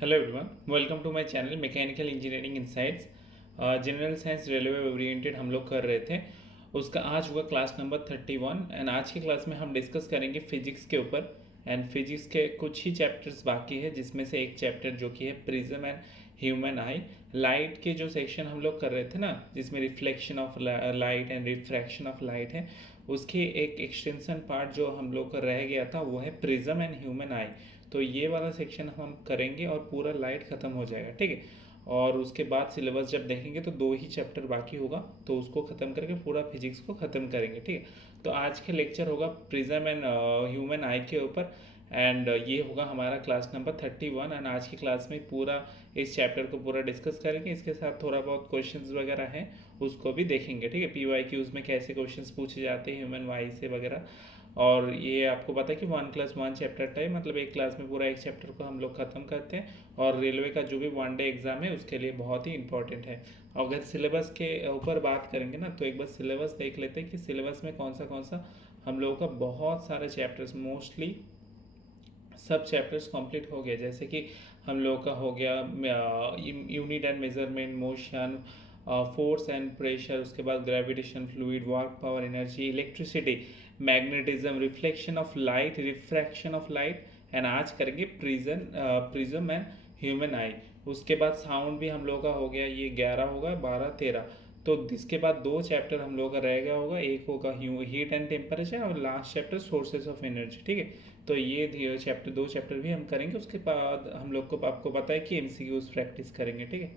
Hello everyone, welcome to my channel mechanical engineering insights. General science railway oriented हम लोग कर रहे थे। उसका आज हुआ क्लास नंबर 31 एंड आज की क्लास में हम डिस्कस करेंगे फिजिक्स के ऊपर। एंड फिजिक्स के कुछ ही चैप्टर्स बाकी है, जिसमें से एक चैप्टर जो कि है prism and human I. Light के जो सेक्शन हम लोग कर रहे थे ना, जिसमें reflection of light and refraction of light है, उसके एक एक्सटेंशन पार्ट जो हम लोग का रह गया था वो है प्रिज्म एंड ह्यूमन आई। तो ये वाला सेक्शन हम करेंगे और पूरा लाइट ख़त्म हो जाएगा, ठीक है। और उसके बाद सिलेबस जब देखेंगे तो 2 ही चैप्टर बाकी होगा, तो उसको ख़त्म करके पूरा फिजिक्स को ख़त्म करेंगे, ठीक है। तो आज के लेक्चर होगा प्रिज्म एंड ह्यूमन आई के ऊपर। एंड ये होगा हमारा क्लास नंबर 31 एंड आज की क्लास में पूरा इस चैप्टर को पूरा डिस्कस करेंगे। इसके साथ थोड़ा बहुत क्वेश्चंस वगैरह हैं, उसको भी देखेंगे, ठीक है। PYQs में कैसे क्वेश्चंस पूछे जाते हैं ह्यूमन वाई से वगैरह। और ये आपको पता है कि 1+1 चैप्टर टाइम, मतलब एक क्लास में पूरा एक चैप्टर को हम लोग ख़त्म करते हैं। और रेलवे का जो भी 1 डे एग्ज़ाम है उसके लिए बहुत ही इंपॉर्टेंट है। अगर सिलेबस के ऊपर बात करेंगे ना, तो एक बार सिलेबस देख लेते हैं कि सिलेबस में कौन सा हम लोगों का बहुत सारे चैप्टर्स, मोस्टली सब चैप्टर्स कंप्लीट हो गए। जैसे कि हम लोग का हो गया unit and measurement, motion, force and pressure, उसके बाद gravitation, fluid, work power, energy, electricity, magnetism, reflection of light, refraction of light. And आज करेंगे प्रिज्म एंड ह्यूमन आई। उसके बाद साउंड भी हम लोग का हो गया, ये 11 होगा, 12, 13। तो इसके बाद 2 चैप्टर हम लोग का रह गया होगा, एक होगा हीट एंड टेम्परेचर और last chapter sources of energy, ठीक है। तो ये चैप्टर 2 चैप्टर भी हम करेंगे। उसके बाद हम लोग को आपको पता है कि MCQs प्रैक्टिस करेंगे, ठीक है।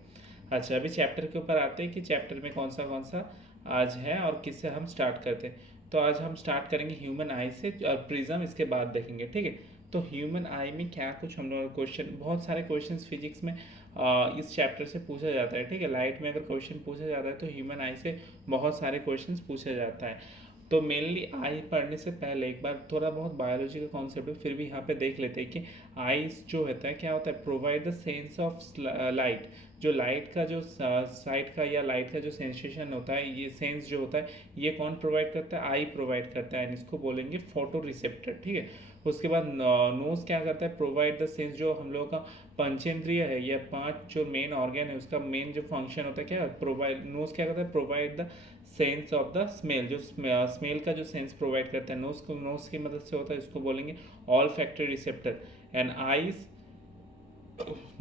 अच्छा, अभी चैप्टर के ऊपर आते हैं कि चैप्टर में कौन सा आज है और किससे हम स्टार्ट करते हैं। तो आज हम स्टार्ट करेंगे ह्यूमन आई से और प्रिज्म इसके बाद देखेंगे, ठीक है। तो ह्यूमन आई में क्या कुछ हम लोग क्वेश्चन, बहुत सारे क्वेश्चन फिजिक्स में इस चैप्टर से पूछा जाता है, ठीक है। लाइट में अगर क्वेश्चन पूछा जाता है तो ह्यूमन आई से बहुत सारे क्वेश्चन पूछा जाता है। तो मेनली आई पढ़ने से पहले एक बार थोड़ा बहुत बायोलॉजी का कॉन्सेप्ट है, फिर भी यहाँ पे देख लेते हैं कि आईज जो होता है क्या होता है, provide the sense of light. जो लाइट का जो साइट का या लाइट का जो सेंसेशन होता है, ये सेंस जो होता है, ये कौन प्रोवाइड करता है, आई प्रोवाइड करता है। इसको बोलेंगे फोटो रिसेप्टर, ठीक है। उसके बाद नोज क्या करता है, प्रोवाइड द सेंस। जो हम लोगों का पंचेंद्रिय है या 5 जो मेन ऑर्गन है, उसका मेन जो फंक्शन होता है क्या, प्रोवाइड, नोज क्या करता है, provide the sense of the smell. जो स्मेल का जो सेंस प्रोवाइड करता है नोज की मदद से होता है, इसको बोलेंगे olfactory receptor. And eyes,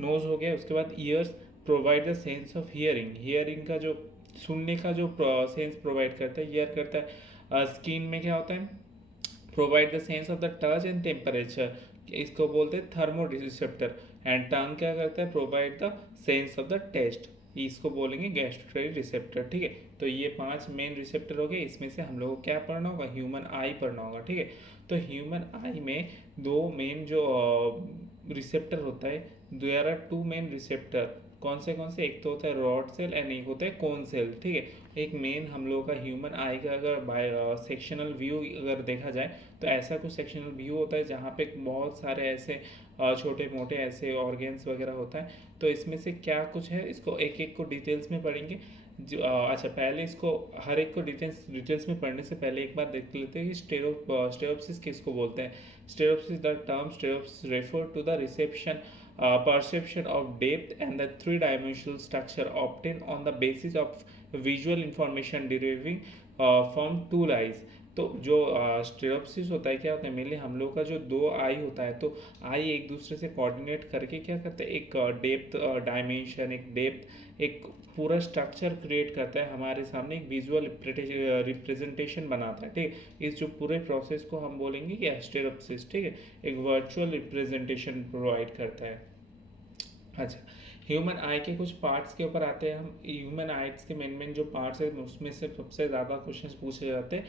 nose हो गया। उसके बाद ears provide the sense of hearing. Hearing का जो सुनने का जो सेंस प्रोवाइड करता है, ईयर करता है। स्किन में क्या होता है, provide the sense of the touch and temperature, इसको बोलते हैं थर्मो रिसेप्टर। एंड टंग क्या करता है, provide the sense of the taste, इसको बोलेंगे गैस्ट्रोटरी रिसेप्टर, ठीक है। तो ये 5 मेन रिसेप्टर हो गए। इसमें से हम लोग को क्या पढ़ना होगा, ह्यूमन आई पढ़ना होगा, ठीक है। तो ह्यूमन आई में 2 मेन जो रिसेप्टर होता है, देयर आर 2 मेन रिसेप्टर। कौन से, एक तो होता है रॉड सेल एंड एक होता है कोन सेल, ठीक है। एक मेन हम लोगों का ह्यूमन आई का अगर सेक्शनल व्यू अगर देखा जाए तो ऐसा कुछ सेक्शनल व्यू होता है जहाँ पे बहुत सारे ऐसे छोटे मोटे ऐसे ऑर्गेन्स वगैरह होता है। तो इसमें से क्या कुछ है, इसको एक एक को डिटेल्स में पढ़ेंगे। जो अच्छा, पहले इसको हर एक को डिटेल्स में पढ़ने से पहले एक बार देख लेते हैं कि स्टेरोप्सिस किसको बोलते हैं। Stereopsis, the term stereopsis refer to the reception perception of depth and the three-dimensional structure obtained on the basis of visual information deriving from two eyes। तो जो स्टेरोप्सिस होता है, क्या होता है, मेनली हम लोग का जो 2 आई होता है, तो आई एक दूसरे से कोऑर्डिनेट करके क्या करते हैं, एक डेप्थ डायमेंशन, एक डेप्थ, एक पूरा स्ट्रक्चर क्रिएट करता है हमारे सामने, एक विजुअल रिप्रेजेंटेशन बनाता है, ठीक है। इस जो पूरे प्रोसेस को हम बोलेंगे कि स्टेरोप्सिस, ठीक है, एक वर्चुअल रिप्रेजेंटेशन प्रोवाइड करता है। अच्छा, ह्यूमन आई के कुछ पार्ट्स के ऊपर आते हैं हम। ह्यूमन आइज के मेन जो पार्ट्स है, उसमें से सबसे ज़्यादा क्वेश्चंस पूछे जाते हैं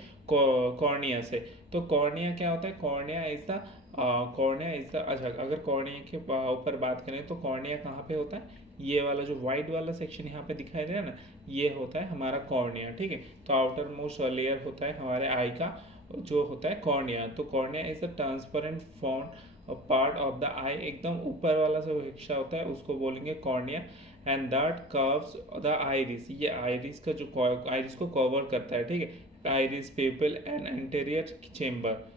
कॉर्निया से। तो कॉर्निया क्या होता है, कॉर्निया इज द अच्छा, अगर कॉर्निया के ऊपर बात करें तो कॉर्निया कहाँ पे होता है, ये वाला जो वाइट वाला सेक्शन यहाँ पे दिखाई दे रहा है ना, ये होता है हमारा कॉर्निया, ठीक है। तो आउटर मोस्ट लेयर होता है हमारे आई का, जो होता है कॉर्निया। तो cornea is a transparent form part of the eye, एकदम ऊपर वाला जो हिस्सा होता है उसको बोलेंगे cornea. And that curves the iris, ये आइरिस का जो आइरिस को कवर करता है, ठीक है। Iris, pupil and anterior chamber.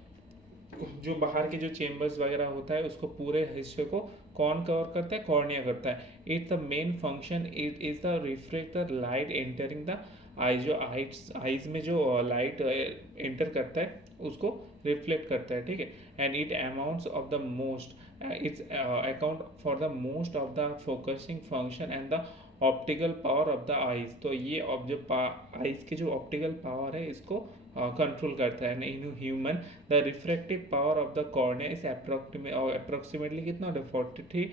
जो बाहर के जो चेम्बर्स वगैरह होता है उसको पूरे हिस्से को कौन कवर करता है, कॉर्निया करता है। It the main function it is the reflect the light entering the eye, जो आईज में जो लाइट एंटर करता है उसको रिफ्लेक्ट करता है, ठीक है। And it amounts of the most, it's account for the most of the focusing function and the optical power of the eyes. तो ये जो आईज के जो ऑप्टिकल पावर है इसको कंट्रोल करता है। In human the refractive power of the cornea is approximately कितना होता है, 43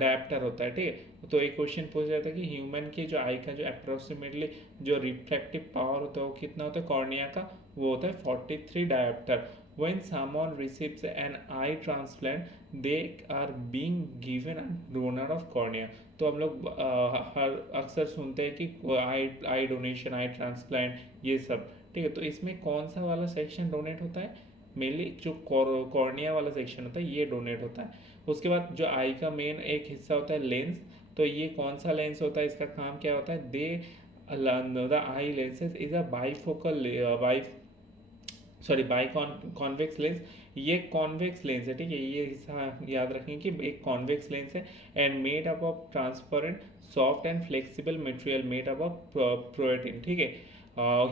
डायप्टर होता है, ठीक है। तो एक क्वेश्चन पूछा जाता है कि ह्यूमन की जो आई का जो अप्रोक्सीमेटली जो रिफ्रैक्टिव पावर होता है वो कितना होता है कॉर्निया का, वो होता है 43 dioptre. When someone receives an eye transplant, they are being given a donor of cornea। तो हम लोग हर अक्सर सुनते हैं कि आई डोनेशन, आई ट्रांसप्लांट, ये सब, ठीक है। तो इसमें कौन सा वाला सेक्शन डोनेट होता है, मेनली जो कॉर्निया वाला सेक्शन होता है ये डोनेट होता है। उसके बाद जो आई का मेन एक हिस्सा होता है लेंस, तो ये कौन सा लेंस होता है, इसका काम क्या होता है, the I lenses is a bifocal by convex lens. ये कॉन्वेक्स लेंस है, ठीक है, ये हिस्सा याद रखें कि एक कॉन्वेक्स लेंस है। And made up of transparent soft and flexible material made up of protein, ठीक है।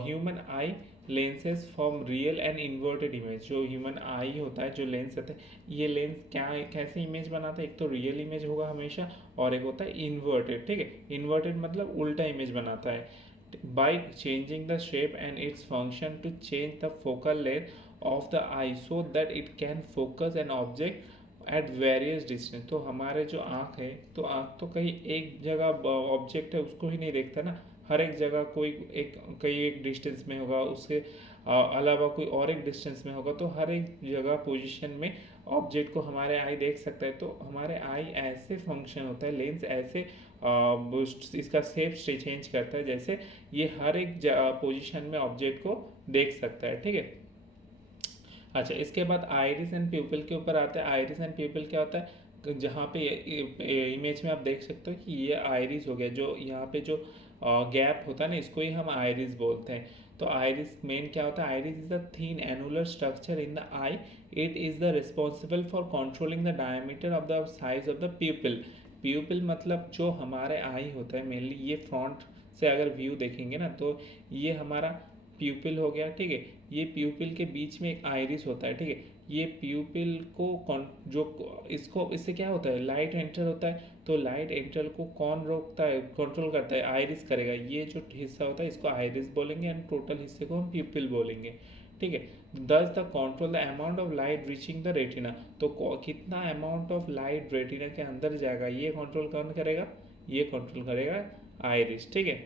Human I lenses form real and inverted image. जो ह्यूमन आई होता है, जो लेंस होता है, ये लेंस क्या कैसे इमेज बनाता है, एक तो रियल इमेज होगा हमेशा और एक होता है इन्वर्टेड, ठीक है। इन्वर्टेड मतलब उल्टा इमेज बनाता है। By changing the shape and its function to change the focal length of the eye so that it can focus an object at various distance। तो हमारे जो आँख है, तो आँख तो कहीं एक जगह ऑब्जेक्ट है उसको ही नहीं देखता ना, हर एक जगह कोई एक डिस्टेंस में होगा, उसके अलावा कोई और एक डिस्टेंस में होगा, तो हर एक जगह पोजीशन में ऑब्जेक्ट को हमारे आई देख सकता है। तो हमारे आई ऐसे फंक्शन होता है, लेंस ऐसे इसका शेप चेंज करता है जैसे ये हर एक पोजीशन में ऑब्जेक्ट को देख सकता है, ठीक है। अच्छा, इसके बाद आइरिस एंड प्यूपिल के ऊपर आता है। आइरिस एंड प्यूपिल क्या होता है, जहाँ पे इमेज में आप देख सकते हो कि ये आइरिस हो गया, जो यहाँ पे जो गैप होता है ना, इसको ही हम आइरिस बोलते हैं। तो आइरिस मेन क्या होता है, iris is the thin annular structure in the eye. It is the responsible for controlling the diameter of the size of the प्यूपिल। प्यूपिल मतलब जो हमारे आई होता है मेनली, ये फ्रंट से अगर व्यू देखेंगे ना तो ये हमारा प्यूपिल हो गया, ठीक है। ये प्यूपिल के बीच में एक आइरिस होता है, ठीक है। ये प्यूपिल को जो इसको इससे क्या होता है, लाइट एंटर होता है, तो लाइट एंटर को कौन रोकता है, कंट्रोल करता है, आइरिस करेगा। ये जो हिस्सा होता है इसको आइरिस बोलेंगे एंड टोटल हिस्से को हम प्यूपिल बोलेंगे, ठीक है। दस the control the amount of light reaching the retina. तो कितना अमाउंट ऑफ लाइट रेटिना के अंदर जाएगा ये कंट्रोल कौन करेगा, ये कंट्रोल करेगा आइरिस, ठीक है।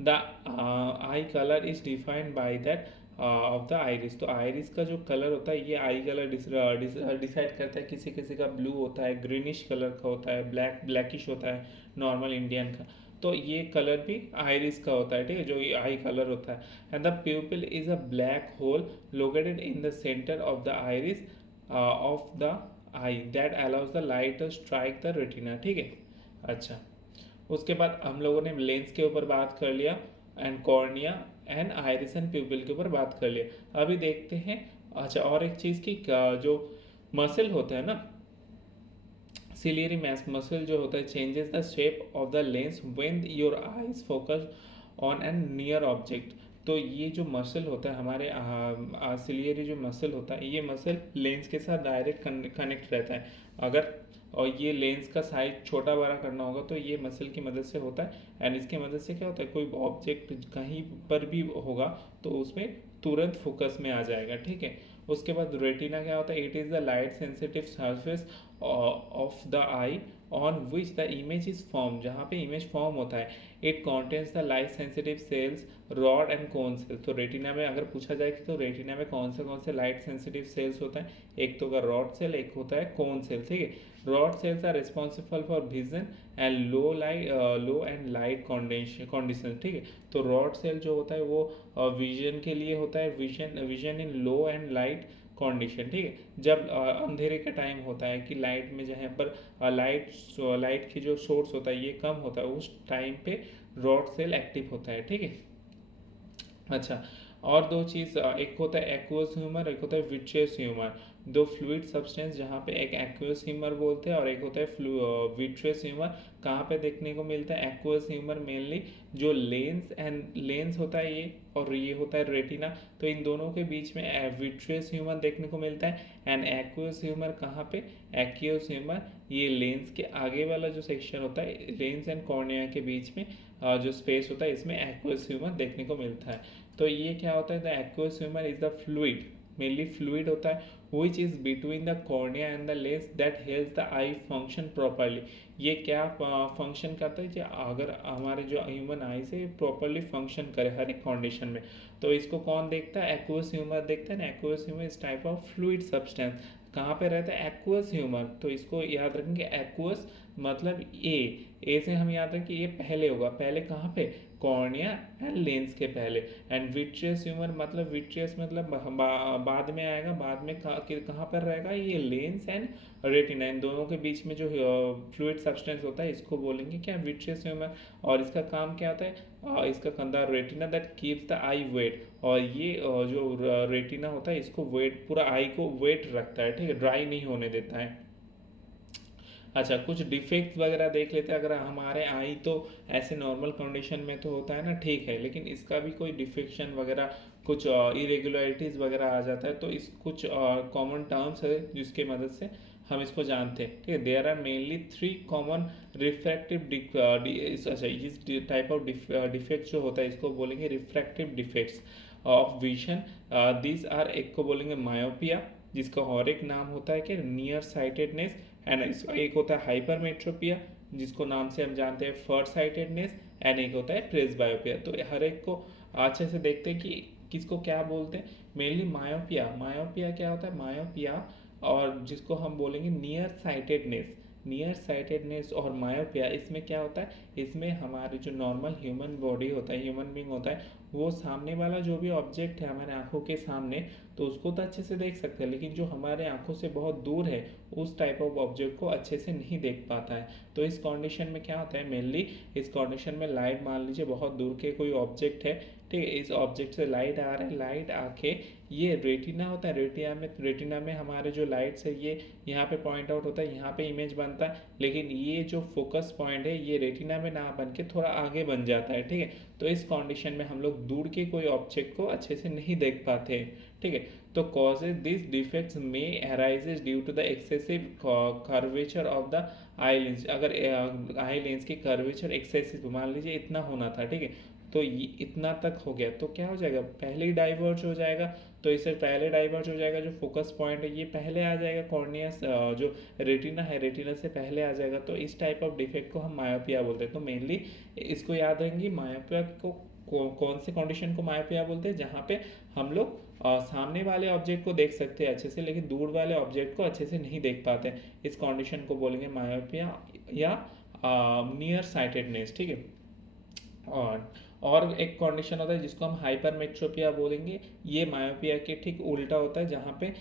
The I colour is defined by that of the iris. तो आइरिस का जो कलर होता है ये आई कलर डिसाइड करता है। किसी किसी का ब्लू होता है, ग्रीनिश कलर का होता है, ब्लैकिश होता है नॉर्मल इंडियन का। तो ये कलर भी आइरिस का होता है, ठीक है, जो ये आई कलर होता है। And the pupil is a black hole located in the centre of the iris of the eye that allows the light to strike the retina, ठीक है। अच्छा, उसके बाद हम लोगों ने लेंस के ऊपर बात कर लिया and cornea and iris and प्यूपिल के ऊपर बात कर लिया। अभी देखते हैं अच्छा और एक चीज़ की, जो मसल होता है ना, सिलियरी मसल जो होता है, changes the shape of the lens when your eyes focus on an near object. तो ये जो मसल होता है हमारे सिलियरी जो मसल होता है, ये मसल लेंस के साथ डायरेक्ट कनेक्ट रहता है। अगर और ये लेंस का साइज छोटा बड़ा करना होगा तो ये मसल की मदद से होता है। एंड इसके मदद से क्या होता है, कोई ऑब्जेक्ट कहीं पर भी होगा तो उसमें तुरंत फोकस में आ जाएगा, ठीक है। उसके बाद रेटिना क्या होता है, it is the light sensitive surface of the I on which the image is form. जहाँ पे इमेज फॉर्म होता है, it contains the light sensitive sales rod and cone cells. तो रेटिना में अगर पूछा जाए कि तो रेटिना में कौन से लाइट सेंसिटिव सेल्स होता है, एक तो होगा रॉड सेल, एक होता है कोन सेल, ठीक है। Rod cells are responsible for vision and low and light condition, ठीक है। तो रॉड सेल जो होता है वो विजन के लिए होता है, vision in low and light condition, ठीक है। जब अंधेरे का टाइम होता है कि लाइट में जहाँ पर लाइट की जो सोर्स होता है ये कम होता है, उस टाइम पे रॉड सेल एक्टिव होता है, ठीक है। अच्छा, और दो चीज़, एक होता है एक्वस ह्यूमर, एक होता है विट्रियस ह्यूमर। दो फ्लूइड सब्सटेंस जहाँ पे एक एक्वस ह्यूमर बोलते हैं और एक होता है विट्रियस ह्यूमर। कहाँ पे देखने को मिलता है एक्वस ह्यूमर? मेनली जो लेंस होता है ये, और ये होता है रेटिना, तो इन दोनों के बीच में विट्रियस ह्यूमर देखने को मिलता है। एंड एक्वस ह्यूमर कहाँ पे? एक्वस ह्यूमर ये लेंस के आगे वाला जो सेक्शन होता है, लेंस एंड कॉर्निया के बीच में जो स्पेस होता है, इसमें एक्वस ह्यूमर देखने को मिलता है। तो ये क्या होता है? The aqueous humour is the fluid, mainly fluid होता है, which is between the cornea and the lens that helps the eye function properly। ये क्या फंक्शन करता है? कि अगर हमारे जो ह्यूमन आई से प्रॉपरली फंक्शन करे हर एक कंडीशन में, तो इसको कौन देखता है? एक्वस ह्यूमर देखता है ना। एक्वस ह्यूमर इस टाइप ऑफ फ्लूइड सब्सटेंस कहाँ पे रहता है? Aqueous humour. तो इसको याद रखेंगे, एक्वस मतलब ए से हम याद रखें ये पहले होगा, पहले कहाँ पे? कॉर्निया एंड लेंस के पहले। एंड विट्रियस ह्यूमर मतलब, विट्रियस मतलब बाद में आएगा, बाद में कहाँ पर रहेगा? ये लेंस एंड रेटिना, इन दोनों के बीच में जो फ्लूइड सब्सटेंस होता है इसको बोलेंगे क्या? Vitreous humour. और इसका काम क्या होता है? इसका कंधा retina that keeps the eye wet, और ये जो रेटिना होता है इसको वेट, पूरा आई को वेट रखता है, ठीक है, ड्राई नहीं होने देता है। अच्छा, कुछ डिफेक्ट्स वगैरह देख लेते हैं। अगर हमारे आई तो ऐसे नॉर्मल कंडीशन में तो होता है ना, ठीक है, लेकिन इसका भी कोई डिफेक्शन वगैरह, कुछ इरेगुलरिटीज़ वगैरह आ जाता है, तो इस कुछ कॉमन टर्म्स है जिसके मदद से हम इसको जानते हैं, ठीक है। There are mainly 3 common refractive अच्छा, इस टाइप ऑफ डिफेक्ट जो होता है इसको बोलेंगे refractive defects of vision. This are, एक को बोलेंगे मायोपिया, जिसका और एक नाम होता है कि नियर साइटेडनेस, एंड एक होता है हाइपरमेट्रोपिया, जिसको नाम से हम जानते हैं फर साइटेडनेस, एंड एक होता है प्रेसबायोपिया। तो हर एक को अच्छे से देखते हैं कि किसको क्या बोलते हैं। मेनली मायोपिया, मायोपिया क्या होता है? मायोपिया, और जिसको हम बोलेंगे नियर साइटेडनेस, नियर साइटेडनेस और मायोपिया, इसमें क्या होता है? इसमें हमारे जो नॉर्मल ह्यूमन बॉडी होता है, ह्यूमन बींग होता है, वो सामने वाला जो भी ऑब्जेक्ट है हमारे आंखों के सामने, तो उसको तो अच्छे से देख सकते हैं, लेकिन जो हमारे आंखों से बहुत दूर है उस टाइप ऑफ ऑब्जेक्ट को अच्छे से नहीं देख पाता है। तो इस कंडीशन में क्या होता है? मेनली इस कंडीशन में लाइट, मान लीजिए बहुत दूर के कोई ऑब्जेक्ट है, ठीक है, इस ऑब्जेक्ट से लाइट आ रहा है, लाइट आके ये रेटिना होता है, रेटिना में हमारे जो लाइट्स है ये यहाँ पे पॉइंट आउट होता है, यहाँ पे इमेज बनता है, लेकिन ये जो फोकस पॉइंट है ये रेटिना में ना बन के थोड़ा आगे बन जाता है, ठीक है। तो इस कंडीशन में हम लोग दूर के कोई ऑब्जेक्ट को अच्छे से नहीं देख पाते, ठीक है। तो कॉजेज दिस डिफेक्ट्स में arises due to the excessive curvature of the eye lens. अगर आई लेंस की कर्वेचर एक्सेसिव, मान लीजिए इतना होना था, ठीक है, तो ये इतना तक हो गया, तो क्या हो जाएगा? पहले ही डाइवर्ज हो जाएगा। तो इससे पहले डाइवर्ज हो जाएगा, जो फोकस पॉइंट है ये पहले आ जाएगा, कॉर्निया जो रेटिना है, रेटिना से पहले आ जाएगा। तो इस टाइप ऑफ डिफेक्ट को हम मायोपिया बोलते हैं। तो मेनली इसको याद रखेंगे, मायोपिया को कौन से कंडीशन को मायोपिया बोलते हैं? जहाँ पे हम लोग सामने वाले ऑब्जेक्ट को देख सकते हैं अच्छे से, लेकिन दूर वाले ऑब्जेक्ट को अच्छे से नहीं देख पाते। इस कंडीशन को बोलेंगे मायोपिया या नियर साइटेडनेस, ठीक है। और एक कंडीशन होता है जिसको हम हाइपरमेट्रोपिया बोलेंगे। ये मायोपिया के ठीक उल्टा होता है, जहाँ पे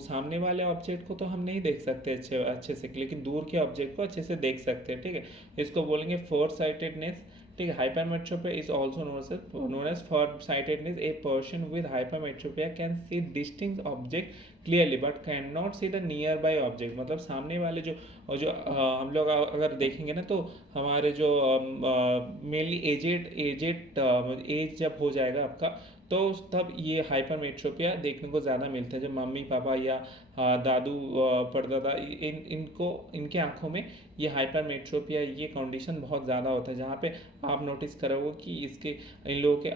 सामने वाले ऑब्जेक्ट को तो हम नहीं देख सकते अच्छे से, लेकिन दूर के ऑब्जेक्ट को अच्छे से देख सकते हैं, ठीक है। इसको बोलेंगे फोर साइटेडनेस, ठीक है। Hypermetropia is also known as far sightedness. A person with hypermetropia can see distinct object clearly but can not see the nearby object. मतलब सामने वाले जो हम लोग अगर देखेंगे ना, तो हमारे जो मेनली एज जब हो जाएगा आपका, तो तब ये हाइपरमेट्रोपिया देखने को ज़्यादा मिलता है। जब मम्मी पापा या दादू परदादा इनके आंखों में ये हाइपरमेट्रोपिया, ये कंडीशन बहुत ज़्यादा होता है। जहाँ पे आप नोटिस करोगे कि इन लोगों के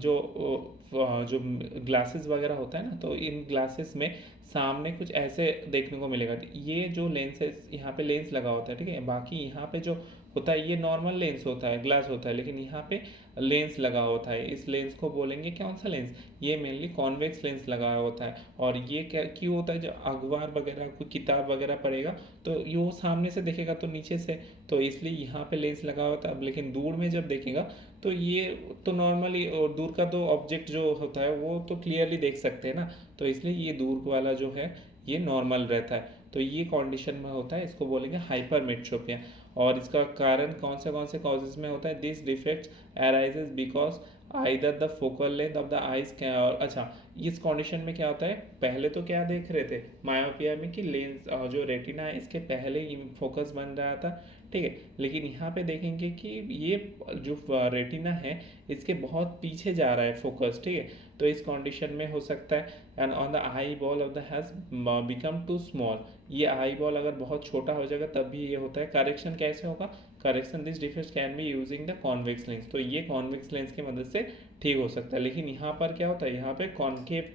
जो ग्लासेस वगैरह होता है ना, तो इन ग्लासेस में सामने कुछ ऐसे देखने को मिलेगा। ये जो लेंस है, यहाँ पे लेंस लगा होता है, ठीक है। बाकी यहाँ पे जो होता है ये नॉर्मल लेंस होता है, ग्लास होता है, लेकिन यहाँ पे लेंस लगा होता है। इस लेंस को बोलेंगे कौन सा लेंस? ये मेनली कॉन्वेक्स लेंस लगा होता है। और ये क्या क्यों होता है? जो अखबार वगैरह, कोई किताब वगैरह पढ़ेगा तो ये वो सामने से देखेगा तो नीचे से, तो इसलिए यहाँ पे लेंस लगा होता है। लेकिन दूर में जब देखेगा तो ये तो नॉर्मली, और दूर का तो ऑब्जेक्ट जो होता है वो तो क्लियरली देख सकते हैं ना, तो इसलिए ये दूर वाला जो है ये नॉर्मल रहता है। तो ये कंडीशन में होता है, इसको बोलेंगे हाइपरमेट्रोपिया। और इसका कारण कौन से कॉजेज में होता है? This defects arises because either the focal length of the eyes और अच्छा, इस कंडीशन में क्या होता है, पहले तो क्या देख रहे थे मायोपिया में कि लेंस जो रेटिना है इसके पहले ही फोकस बन रहा था, ठीक है, लेकिन यहाँ पे देखेंगे कि ये जो रेटिना है इसके बहुत पीछे जा रहा है फोकस, ठीक है, तो इस कंडीशन में हो सकता है and on the eyeball of the has become too small, ये आई बॉल अगर बहुत छोटा हो जाएगा तब भी ये होता है। करेक्शन कैसे होगा, correction this defect can be using the convex lens, तो ये कॉन्वेक्स लेंस की मदद से ठीक हो सकता है। लेकिन यहाँ पर क्या होता है, यहाँ पे कॉन्केव,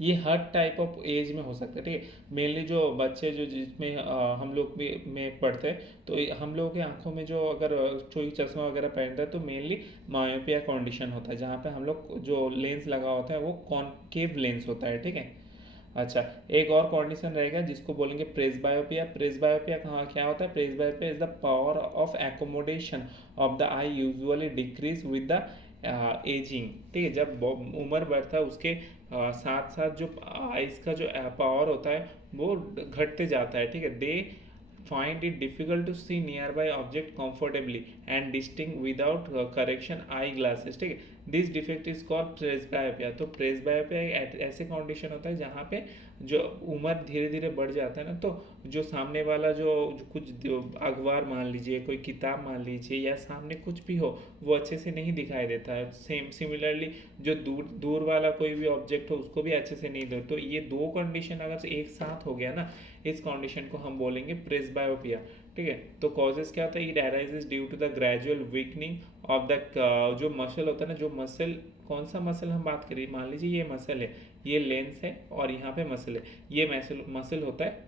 ये हर टाइप ऑफ एज में हो सकता है, ठीक है, मेनली जो बच्चे जो जिसमें हम लोग में पढ़ते हैं तो हम लोगों की आंखों में जो अगर कोई चश्मा वगैरह पहनता है तो मेनली मायोपिया कंडीशन होता है, जहाँ पे हम लोग जो लेंस लगा होता है वो कॉन्केव लेंस होता है, ठीक है। अच्छा, एक और कंडीशन रहेगा जिसको बोलेंगे प्रेसबायोपिया। प्रेसबायोपिया कहाँ क्या होता है, presbyopia is the power of accommodation of the I usually decrease with the ageing, ठीक है, जब उम्र बढ़ता है उसके साथ साथ जो आइस का जो पावर होता है वो घटते जाता है, ठीक है। दे find it difficult to see nearby object comfortably and distinct without correction eye glasses, ठीक है, this defect is called presbyopia. तो प्रेसबायोपिया एक ऐसे कंडीशन होता है जहाँ पे जो उम्र धीरे धीरे बढ़ जाता है ना, तो जो सामने वाला जो कुछ अखबार मान लीजिए, कोई किताब मान लीजिए, या सामने कुछ भी हो वो अच्छे से नहीं दिखाई देता है। सेम सिमिलरली जो दूर दूर वाला कोई भी ऑब्जेक्ट हो उसको भी अच्छे से नहीं दे, तो ये दो कंडीशन अगर एक साथ हो गया ना, इस कंडीशन को हम बोलेंगे प्रेसबायोपिया, ठीक है। तो कॉजेज क्या होता है, it arises due to the gradual weakening of the जो मसल होता है ना, जो मसल, कौन सा मसल हम बात करें, मान लीजिए ये मसल है, ये लेंस है और यहाँ पे मसल है, ये मसल होता है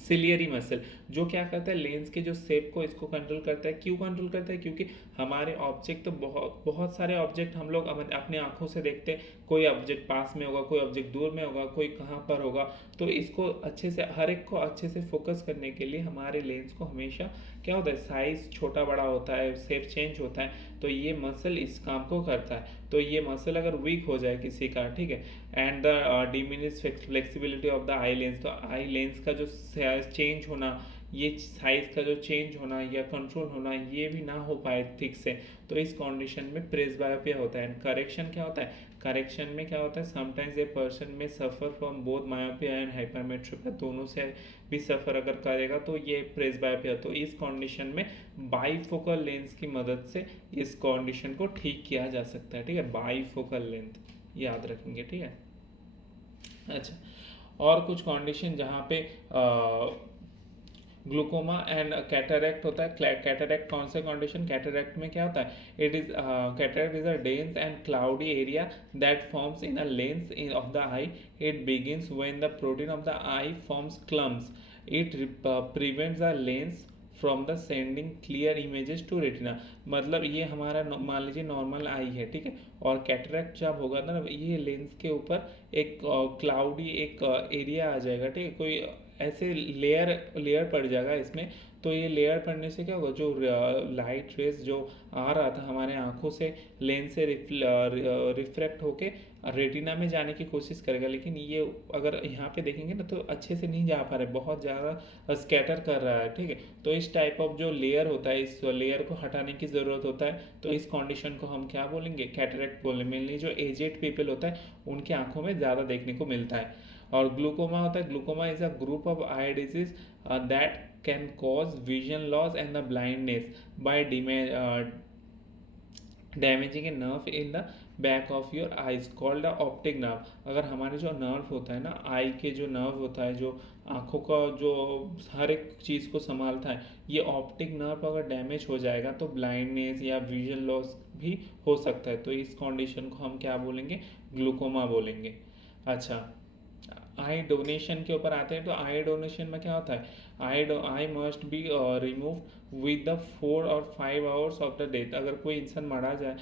सिलियरी मसल, जो क्या करता है लेंस के जो शेप को इसको कंट्रोल करता है। क्यों कंट्रोल करता है, क्योंकि हमारे ऑब्जेक्ट तो बहुत बहुत सारे ऑब्जेक्ट हम लोग अपने आंखों से देखते हैं, कोई ऑब्जेक्ट पास में होगा, कोई ऑब्जेक्ट दूर में होगा, कोई कहाँ पर होगा, तो इसको अच्छे से हर एक को अच्छे से फोकस करने के लिए हमारे लेंस को हमेशा क्या होता है, साइज छोटा बड़ा होता है, शेप चेंज होता है, तो ये मसल इस काम को करता है। तो ये मसल अगर वीक हो जाए किसी का, ठीक है, and the diminish flexibility of the eye lens, तो आई लेंस का जो चेंज होना, ये साइज का जो चेंज होना या कंट्रोल होना, ये भी ना हो पाए ठीक से, तो इस कंडीशन में प्रेसबायोपिया होता है। एंड करेक्शन क्या होता है, करेक्शन में क्या होता है, समटाइम्स ए पर्सन में suffer from both myopia and hypermetropia, दोनों से भी सफ़र अगर करेगा तो ये प्रेसबायोपिया। तो इस कंडीशन में बाईफोकल लेंस की मदद से इस कंडीशन को ठीक किया जा सकता है, ठीक है, बाईफोकल लेंथ याद रखेंगे, ठीक है। अच्छा, और कुछ कंडीशन जहाँ पे ग्लूकोमा एंड कैटरैक्ट होता है। कैटरैक्ट कौन से कंडीशन, कैटरैक्ट में क्या होता है, it is cataract is a dense and cloudy area that forms in a lens of the eye, it begins when the protein of the eye forms clumps, it prevents the lens from the sending clear images to retina. मतलब ये हमारा मान लीजिए normal आई है, ठीक है, और cataract जब होगा ना, ये लेंस के ऊपर एक क्लाउडी एक एरिया आ जाएगा, ठीक है, कोई ऐसे लेयर पड़ जाएगा इसमें, तो ये लेयर पड़ने से क्या होगा, जो लाइट रेस जो आ रहा था हमारे आंखों से लेंस से रिफ्रैक्ट होके रेटिना में जाने की कोशिश करेगा, लेकिन ये अगर यहाँ पे देखेंगे ना तो अच्छे से नहीं जा पा रहे, बहुत ज़्यादा स्कैटर कर रहा है, ठीक है। तो इस टाइप ऑफ जो लेयर होता है, इस लेयर को हटाने की ज़रूरत होता है, तो इस कंडीशन को हम क्या बोलेंगे, कैटरैक्ट बोलेंगे। मेनली जो एजेड पीपल होता है उनकी आंखों में ज़्यादा देखने को मिलता है। और ग्लूकोमा होता है, glaucoma is a group of eye disease that can cause vision loss and the blindness by damaging a nerve in the back of your eyes called optic nerve. अगर हमारे जो नर्व होता है ना, आई के जो नर्व होता है, जो आंखों का जो हर एक चीज़ को संभालता है, ये ऑप्टिक नर्व अगर डैमेज हो जाएगा तो ब्लाइंडनेस या विजन लॉस भी हो सकता है। तो इस कंडीशन को हम क्या बोलेंगे, ग्लूकोमा बोलेंगे। अच्छा, आई डोनेशन के ऊपर आते हैं, तो आई डोनेशन में क्या होता है, I must be remove with the 4 और 5 आवर्स ऑफ द डेथ। अगर कोई इंसान मरा जाए,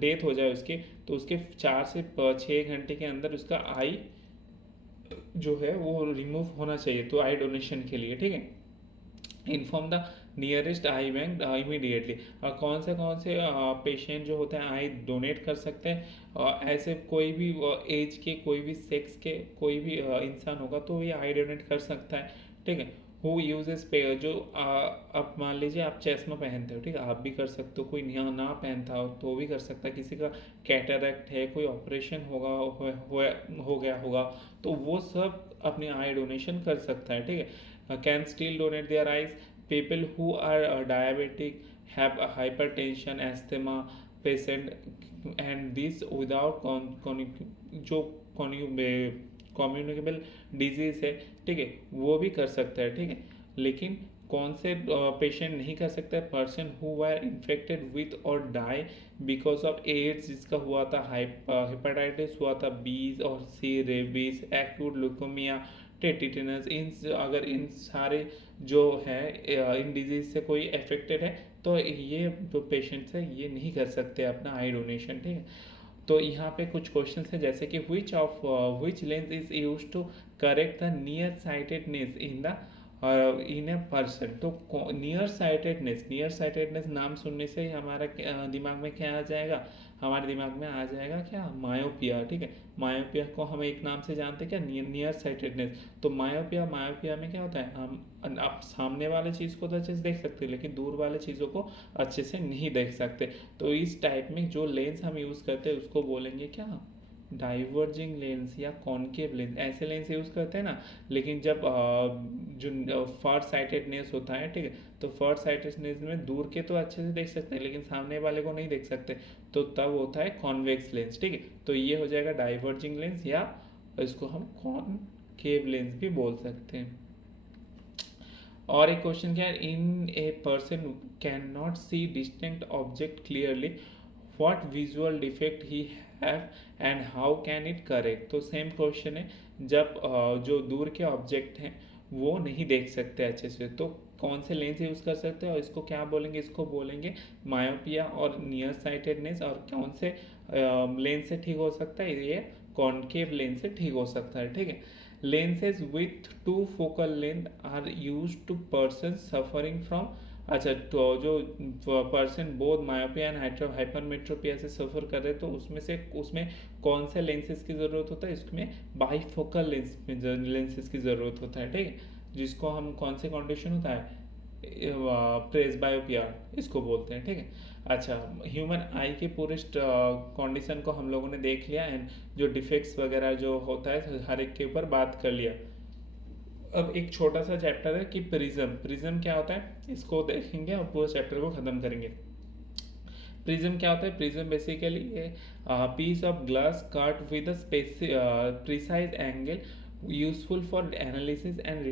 डेथ हो जाए उसके, तो उसके 4 से 6 घंटे के अंदर उसका आई जो है वो रिमूव होना चाहिए, तो आई डोनेशन के लिए, ठीक है। Inform the nearest I bank immediately. कौन से पेशेंट जो होते हैं आई डोनेट कर सकते हैं, ऐसे कोई भी एज के, कोई भी सेक्स के कोई भी इंसान होगा तो ये आई डोनेट कर सकता है, ठीक है। हु यूजेस पे जो आप मान लीजिए आप चश्मा पहनते हो, ठीक है, आप भी कर सकते हो, कोई ना पहनता हो तो भी कर सकता है, किसी का कैटरैक्ट है, कोई ऑपरेशन हो गया होगा, तो वो सब अपनी आई डोनेशन कर सकता है, ठीक है। Can still donate their eyes people who are diabetic, have hypertension, asthma patient, and this without जो कम्युनिकेबल डिजीज है, ठीक है, वो भी कर सकता है, ठीक है। लेकिन कौन से पेशेंट नहीं कर सकता है? Person who were infected with और डाई बिकॉज ऑफ एड्स, जिसका हुआ था हेपेटाइटिस हुआ था बी और सी, रेबीज, एक्यूट ल्यूकेमिया, टेटिनस, इन अगर इन सारे जो है इन डिजीज से कोई अफेक्टेड है तो ये जो पेशेंट्स है ये नहीं कर सकते अपना आई डोनेशन, ठीक है। तो यहाँ पे कुछ क्वेश्चन है जैसे कि which lens is use to correct the near sightedness in a person. तो नियर साइटेडनेस नाम सुनने से ही हमारा दिमाग में क्या आ जाएगा? हमारे दिमाग में आ जाएगा क्या? मायोपिया, ठीक है। मायोपिया को हम एक नाम से जानते हैं क्या? Near sightedness. तो मायोपिया में क्या होता है? हम आप सामने वाले चीज़ को तो अच्छे से देख सकते हैं लेकिन दूर वाले चीज़ों को अच्छे से नहीं देख सकते। तो इस टाइप में जो लेंस हम यूज़ करते हैं उसको बोलेंगे क्या? डाइवर्जिंग लेंस या कॉनकेव लेंस, ऐसे लेंस यूज़ करते हैं ना। लेकिन जब जो फार साइटेडनेस होता है, ठीक है, तो फार साइटेडनेस में दूर के तो अच्छे से देख सकते हैं लेकिन सामने वाले को नहीं देख सकते, तो तब होता है कॉन्वेक्स लेंस, ठीक है। तो ये हो जाएगा डाइवर्जिंग लेंस या इसको हम कॉनकेव लेंस भी बोल सकते हैं। और एक क्वेश्चन क्या है? In a person can not see distinct object clearly, what visual defect he have and how can it correct. तो सेम क्वेश्चन है, जब जो दूर के ऑब्जेक्ट हैं वो नहीं देख सकते अच्छे से तो कौन से लेंस यूज़ कर सकते हैं और इसको क्या बोलेंगे? इसको बोलेंगे मायोपिया और नियर साइटेडनेस। और कौन से लेंस से ठीक हो सकता है? ये कॉनकेव लेंस से ठीक हो सकता है, ठीक है। lenses with two focal length are used to person suffering from, अच्छा, तो जो person both myopia and hypermetropia से सफ़र कर रहे हैं तो उसमें कौन से लेंसेज की ज़रूरत होता है? इसमें बाईफोकल लेंसेज की ज़रूरत होता है, ठीक है, जिसको हम कौन से कंडीशन होता है? प्रेसबायोपिया इसको बोलते हैं, ठीक है। अच्छा, ह्यूमन आई के पूरे कंडीशन को हम लोगों ने देख लिया एंड जो डिफेक्ट्स वगैरह जो होता है हर एक के ऊपर बात कर लिया। अब एक छोटा सा चैप्टर है कि प्रिज्म क्या होता है, इसको देखेंगे और पूरे चैप्टर को ख़त्म करेंगे। प्रिज्म क्या होता है? Prism basically a piece of glass cut with precise angle useful for analysis and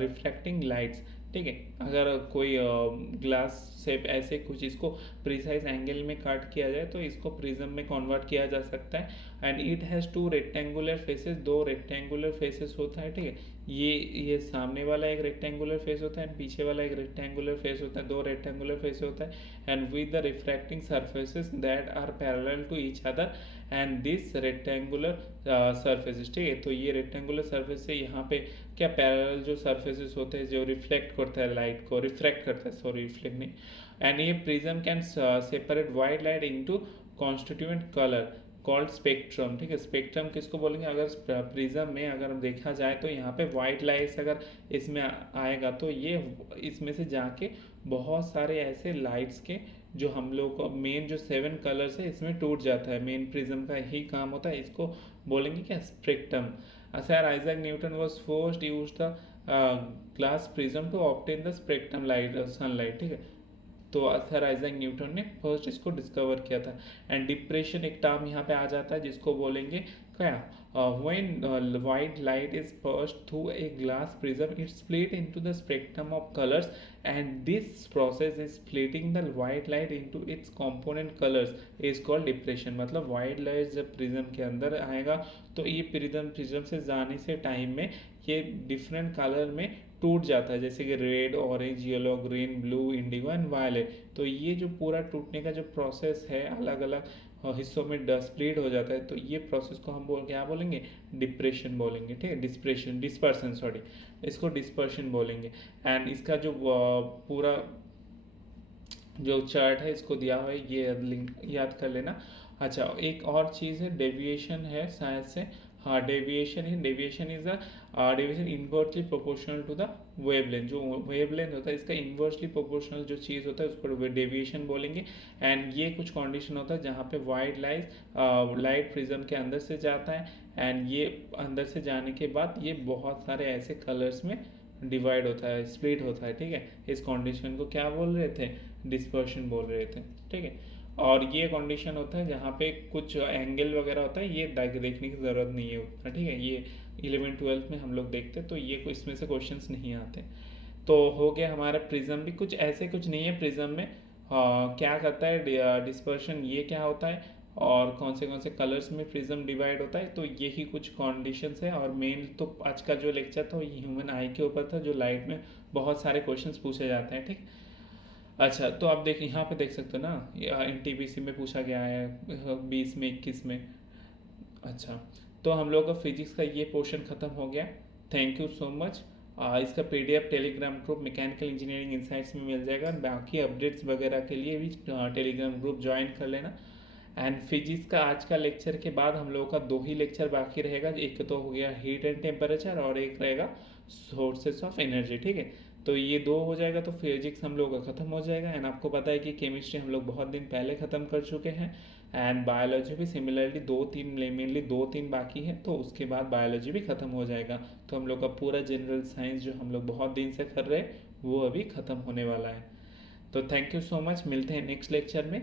reflecting lights, ठीक है। अगर कोई ग्लास से ऐसे कुछ इसको प्रिसाइज एंगल में कट किया जाए तो इसको प्रिज्म में कन्वर्ट किया जा सकता है। And it has two rectangular faces, दो रेक्टेंगुलर फेसेस होता है, ठीक है। ये सामने वाला एक रेक्टेंगुलर फेस होता है, पीछे वाला एक रेक्टेंगुलर फेस होता है, दो रेक्टेंगुलर फेस होता है। And with the refracting surfaces that are parallel to each other and this rectangular surfaces, ठीक है। तो ये रेक्टेंगुलर सर्फेस से यहाँ पे क्या पैरेलल जो सर्फेसेस होते हैं जो रिफ्लेक्ट करता है लाइट को, रिफ्रैक्ट करता है, सॉरी रिफ्लेक्ट नहीं। एंड ये prism can separate white light into constituent colour called spectrum, ठीक है। स्पेक्ट्रम किसको बोलेंगे? अगर प्रिज्म में अगर देखा जाए तो यहाँ पे वाइट लाइट्स अगर इसमें आएगा तो ये इसमें से जाके बहुत सारे ऐसे लाइट्स के जो हम लोग को मेन जो 7 कलर्स है इसमें टूट जाता है। मेन प्रिज्म का यही काम होता है, इसको बोलेंगे क्या? Spectrum. Sir Isaac Newton was first used the glass prism to obtain the spectrum light sunlight, ठीक है। तो सर आइजैक न्यूटन ने फर्स्ट इसको डिस्कवर किया था। एंड डिप्रेशन एक टर्म यहाँ पे आ जाता है जिसको बोलेंगे क्या? When white light is passed through a glass prism it split into the spectrum of colours and this process is splitting the white light into its component colours is called depression. मतलब white light जब prism के अंदर आएगा तो ये prism से जाने से टाइम में ये डिफरेंट कलर में टूट जाता है, जैसे कि red, orange, yellow, green, blue, indigo and violet. तो ये जो पूरा टूटने का जो प्रोसेस है अलग अलग हिस्सों में स्प्लिट हो जाता है, तो ये प्रोसेस को हम क्या बोलेंगे? डिप्रेशन बोलेंगे, ठीक है। डिस्पर्शन सॉरी, इसको डिस्पर्शन बोलेंगे। एंड इसका जो पूरा जो चार्ट है इसको दिया हुआ है, ये लिंक याद कर लेना। अच्छा, एक और चीज़ है डेविएशन है शायद से, हाँ, deviation is deviation inversely proportional to the wavelength. जो वेवलेंथ होता है इसका इन्वर्सली प्रोपोर्शनल जो चीज़ होता है उसको डेविएशन बोलेंगे। एंड ये कुछ कंडीशन होता है जहाँ पे वाइट लाइट प्रिज्म के अंदर से जाता है, एंड ये अंदर से जाने के बाद ये बहुत सारे ऐसे कलर्स में डिवाइड होता है, स्प्लिट होता है, ठीक है। इस कंडीशन को क्या बोल रहे थे, डिस्पर्शन बोल रहे थे, ठीक है। और ये कंडीशन होता है जहाँ पे कुछ एंगल वगैरह होता है, ये देखने की ज़रूरत नहीं है उतना, ठीक है। ये 11th-12th में हम लोग देखते तो ये इसमें से क्वेश्चंस नहीं आते। तो हो गया हमारा प्रिज्म भी कुछ ऐसे कुछ नहीं है प्रिज्म में। क्या करता है डिस्पर्शन, ये क्या होता है और कौन से कलर्स में प्रिज्म डिवाइड होता है, तो यही कुछ कंडीशंस है। और मेन तो आज का जो लेक्चर था वो ह्यूमन आई के ऊपर था, जो लाइट में बहुत सारे क्वेश्चंस पूछे जाते हैं, ठीक। अच्छा, तो आप देख यहाँ पे देख सकते हो ना, एनटीपीसी में पूछा गया है 20 में 21 में। अच्छा, तो हम लोग का फिजिक्स का ये पोर्शन ख़त्म हो गया। Thank you so much. इसका PDF Telegram group mechanical engineering insights में मिल जाएगा। बाकी अपडेट्स वगैरह के लिए भी टेलीग्राम ग्रुप ज्वाइन कर लेना। एंड फिजिक्स का आज का लेक्चर के बाद हम लोगों का 2 ही लेक्चर बाकी रहेगा। एक तो हो गया हीट एंड टेम्परेचर और एक रहेगा सोर्सेस ऑफ एनर्जी, ठीक है। तो ये 2 हो जाएगा तो फिजिक्स हम लोगों का ख़त्म हो जाएगा। एंड आपको पता है कि केमिस्ट्री हम लोग बहुत दिन पहले ख़त्म कर चुके हैं। एंड बायोलॉजी भी सिमिलरली 2-3 मेनली 2-3 बाकी है, तो उसके बाद बायोलॉजी भी ख़त्म हो जाएगा। तो हम लोग का पूरा जनरल साइंस जो हम लोग बहुत दिन से कर रहे हैं वो अभी ख़त्म होने वाला है। तो थैंक यू सो मच, मिलते हैं नेक्स्ट लेक्चर में।